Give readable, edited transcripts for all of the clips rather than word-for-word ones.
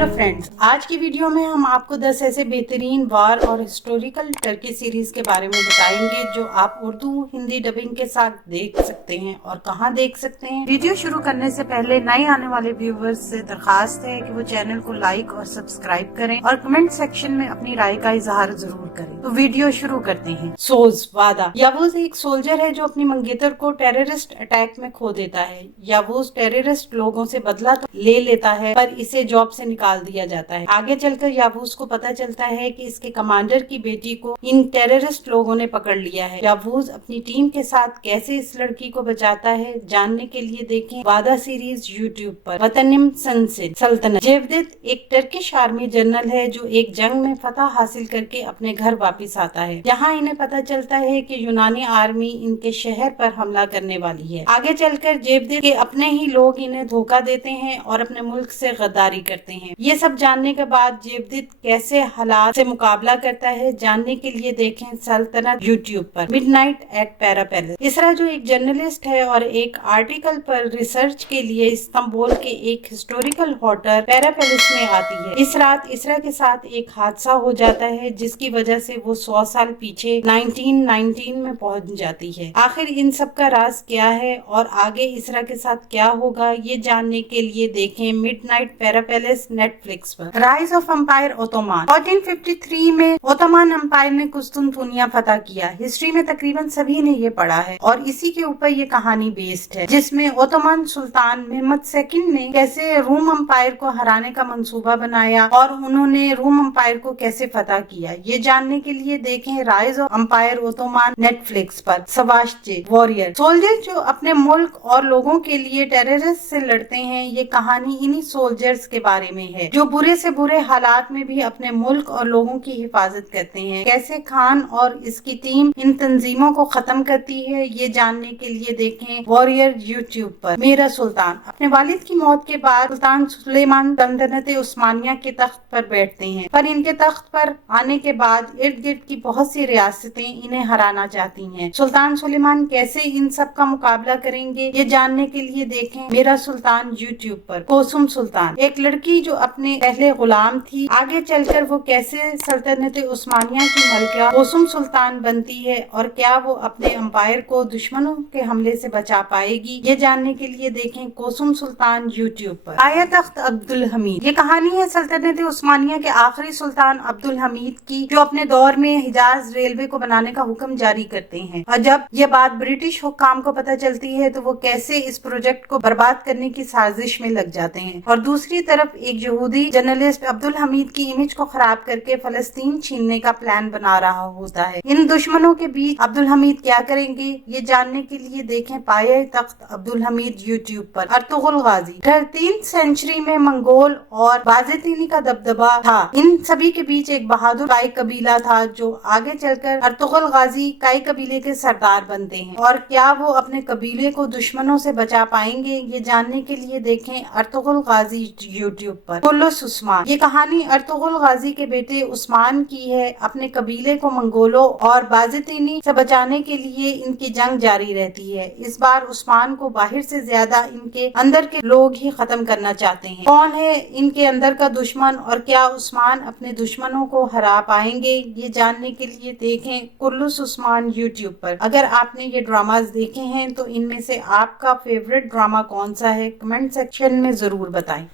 Hello friends, आज की video में हम आपको 10 ऐसे बेहतरीन वार और हिस्टोरिकल टर्की सीरीज के बारे में बताएंगे जो आप उर्दू हिंदी डबिंग के साथ देख सकते हैं और कहां देख सकते हैं। वीडियो शुरू करने से पहले नए आने वाले व्यूवर्स से दरखास्त है कि वो चैनल को लाइक और सब्सक्राइब करें और कमेंट सेक्शन में अपनी राय का इजहार जरूर करें। तो वीडियो शुरू करते हैं। सोज वादा। यावूज एक सोल्जर है जो अपनी मंगेतर को टेररिस्ट अटैक में खो देता है। यावूज टेररिस्ट लोगों से बदला तो ले लेता है पर इसे जॉब से निकाल दिया जाता है। आगे चलकर यावूज को पता चलता है कि इसके कमांडर की बेटी को इन टेररिस्ट लोगों ने पकड़ लिया है। यावूज अपनी टीम के साथ कैसे इस लड़की को बचाता है, जानने के लिए देखें वादा सीरीज यूट्यूब पर। वतनिम सल्तनत। जेवदेत एक टर्किश आर्मी जनरल है जो एक जंग में फतह हासिल करके अपने घर वापस आता है, जहां इन्हें पता चलता है कि यूनानी आर्मी इनके शहर पर हमला करने वाली है। आगे चलकर जेवदेत के अपने ही लोग इन्हें धोखा देते हैं और अपने मुल्क से गद्दारी करते हैं। ये सब जानने के बाद जेवदेत कैसे हालात से मुकाबला करता है, जानने के लिए देखें सल्तनत यूट्यूब पर। Midnight eight para palace. इसरा जो एक जर्नलिस्ट है और एक आर्टिकल पर रिसर्च के लिए इस्तांबुल के एक हिस्टोरिकल होटल पैरा पैलेस में आती है। इस रात इसरा के साथ एक हादसा हो जाता है जिसकी वजह से वो 100 साल पीछे 1919 में पहुंच जाती है। आखिर इन सब का राज क्या है और आगे इसरा के साथ क्या होगा, ये जानने के लिए देखें मिडनाइट पैरा पैलेस नेटफ्लिक्स पर। Rise of empire Ottoman. 1453 में ओटोमान एम्पायर ने कुस्तुनतुनिया फतह किया। हिस्ट्री में तकरीबन सभी ने ये पढ़ा है और इसी के ऊपर ये कहानी बेस्ड है, जिसमें ओटोमान सुल्तान मोहम्मद II ने कैसे रूम एम्पायर को हराने का मंसूबा बनाया और उन्होंने रूम एम्पायर को कैसे फतह किया। ये जानने के लिए देखें rise of empire Ottoman Netflix पर। सवाश्चे वॉरियर। सोल्जर जो अपने मुल्क और लोगों के लिए टेररिस्ट से लड़ते हैं। ये कहानी इन्हीं सोल्जर्स के बारे में है जो बुरे से बुरे हालात में भी अपने मुल्क और लोगों की हिफाजत करते हैं। कैसे खान और इसकी टीम इन तंजीमों को खत्म करती है, ये जानने के लिए देखें वॉरियर यूट्यूब पर। मेरा सुल्तान। अपने वालिद की मौत के बाद सुल्तान सुलेमान सल्तनत उस्मानिया के तख्त पर बैठते हैं, पर इनके तख्त पर आने के बाद इर्द गिर्द की बहुत सी रियासतें इन्हें हराना चाहती हैं। सुल्तान सुलेमान कैसे इन सब का मुकाबला करेंगे, ये जानने के लिए देखें मेरा सुल्तान यूट्यूब पर। कोसुम सुल्तान। एक लड़की जो अपने पहले गुलाम थी, आगे चलकर वो कैसे सल्तनत उस्मानिया की मलका कोसुम सुल्तान बनती है और क्या वो अपने एम्पायर को दुश्मनों के हमले से बचा पाएगी, ये जानने के लिए देखें कोसुम सुल्तान यूट्यूब पर। आया तख्त अब्दुल हमीद। ये कहानी है सल्तनत उस्मानिया के आखिरी सुल्तान अब्दुल हमीद की, जो अपने दौर में हिजाज रेलवे को बनाने का हुक्म जारी करते हैं और जब ये बात ब्रिटिश हुक्काम को पता चलती है तो वो कैसे इस प्रोजेक्ट को बर्बाद करने की साजिश में लग जाते हैं। और दूसरी तरफ एक यहूदी जर्नलिस्ट अब्दुल हमीद की इमेज को खराब करके फलस्तीन छीनने का प्लान बना रहा होता है। इन दुश्मनों के बीच अब्दुल हमीद क्या करेंगे, ये जानने के लिए देखें पाया तख्त अब्दुल हमीद यूट्यूब पर। अर्तुगरुल गाजी। 13वीं सेंचुरी में मंगोल और बाजेतीनी का दबदबा था। इन सभी के बीच एक बहादुर काई कबीला था जो आगे चलकर अर्तुगरुल गाजी काई कबीले के सरदार बनते हैं और क्या वो अपने कबीले को दुश्मनों से बचा पाएंगे, ये जानने के लिए देखें अर्तुगरुल गाजी यूट्यूब पर। कुल्लुस उस्मान। ये कहानी अर्तुगरुल गाजी के बेटे उस्मान की है। अपने कबीले को मंगोलों और बाजेतीनी से बचाने के लिए इनकी जंग जारी रहती है। इस बार उस्मान को बाहर से ज्यादा इनके अंदर के लोग ही खत्म करना चाहते हैं। कौन है इनके अंदर का दुश्मन और क्या उस्मान अपने दुश्मनों को हरा पाएंगे, ये जानने के लिए देखें कुल्लुस उस्मान यूट्यूब पर। अगर आपने ये ड्रामाज देखे हैं तो इनमें से आपका फेवरेट ड्रामा कौन सा है, कमेंट सेक्शन में जरूर बताएं।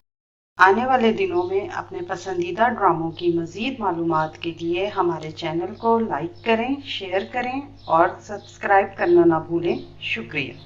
आने वाले दिनों में अपने पसंदीदा ड्रामों की मजीद मालूमात के लिए हमारे चैनल को लाइक करें, शेयर करें और सब्सक्राइब करना ना भूलें। शुक्रिया।